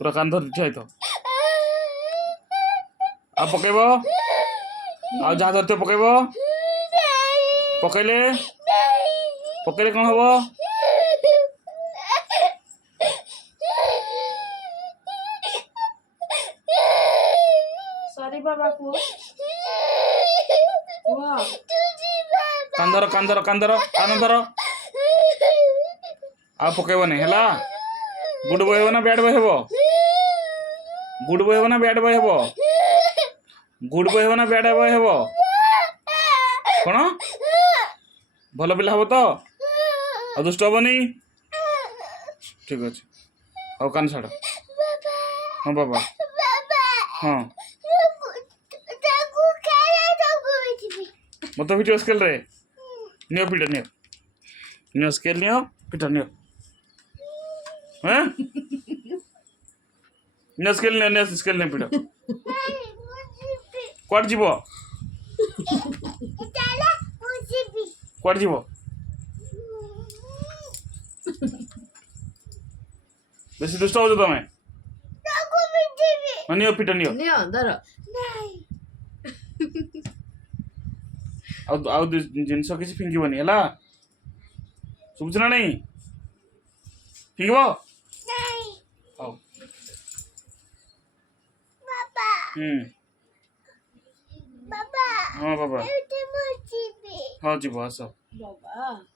पूरा कान धर ठिया तो आ पकेब आ जहाँ धरते पकेब पकैले पकैले कौन हम सॉरी बाबा को कान धर कान धर कान धर कान धर आ पकेब नहीं है गुड बॉय ना बैड बॉय हेबो गुड बॉय ना बैड बॉय हेबो गुड बॉय ना बैड बॉय हेबो कौन भल पिला हम तो आ दुष्ट हेनी ठीक अच्छे हाँ कान छाड़ हाँ बाबा हाँ मत पिट स्केल रे नियो पिट नियो स्केल नियो पिट नियो हाँ नियो स्केल नहीं पिट कुआड जीव कुआड जीव बेसी दुष्ट हो तुम नियो पिट नियो धर आउ जिनस किसी फिंगबनी है शुभुच ना नहीं फिंगब हाँ बाबा हाँ जीव आस बाबा